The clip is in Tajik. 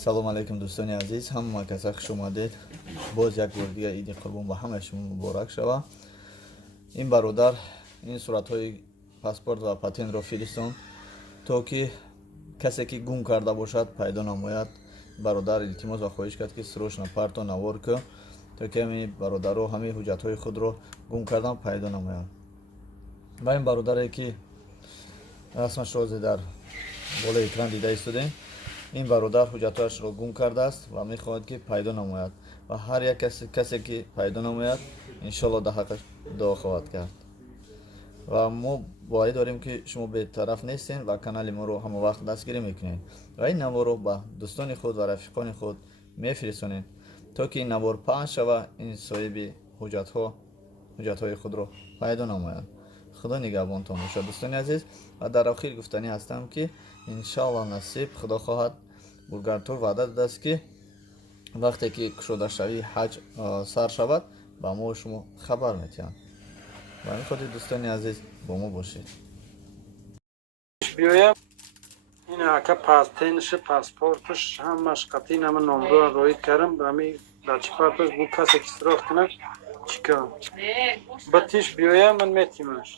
салом алейкум дӯстони азиз, ҳама каса хуш омадед. Боз як бор дига иди қурбон ба ҳамаи шумо муборак шава. Ин бародар ин суратҳои паспорт ва патентро фиристон, то ки касе ки гум карда бошад пайдо намояд. Бародар илтимос ва хоҳиш кард ки срочно парто навор ку, то ки ҳамин бародаро ҳамин ҳуҷҷатҳои худро гум кардан пайдо намояд. ва ин бародаре ки расмашро дар болои экран дида истодем, ин бародар ҳуҷҷатҳояшро гум кардааст ва мехоҳад ки пайдо намояд. ва ҳар як касе ки пайдо намояд, иншоалло дар ҳаққаш дуо хоҳад кард. ва мо боварӣ дорем ки шумо бетараф нестем ва канали моро ҳама вақт дастгирӣ мекунед ва ин наворро ба дӯстони худ ва рафиқони худ мефиристонед, то ки ин навор паҳн шава, ин соҳиби ҳуҷҷатҳои худро пайдо намояд. худо нигаҳбонтон бошад дӯстони азиз. ва дар охир гуфтанӣ ҳастам ки иншоалло насиб худо хоҳад бургартор ваъда додааст ки вақте ки кушодашавии ҳаҷ сар шавад, ба мо шумо хабар метиҳанд. ва ин хотир дӯстони азиз бо мо бошед. биёям ин ака патентши паспортш ҳамаш қатъи нама номро роид кардам. ами дачи паспорт бу касе ки суроხ кунад чика ба тиш биёям ман метимаш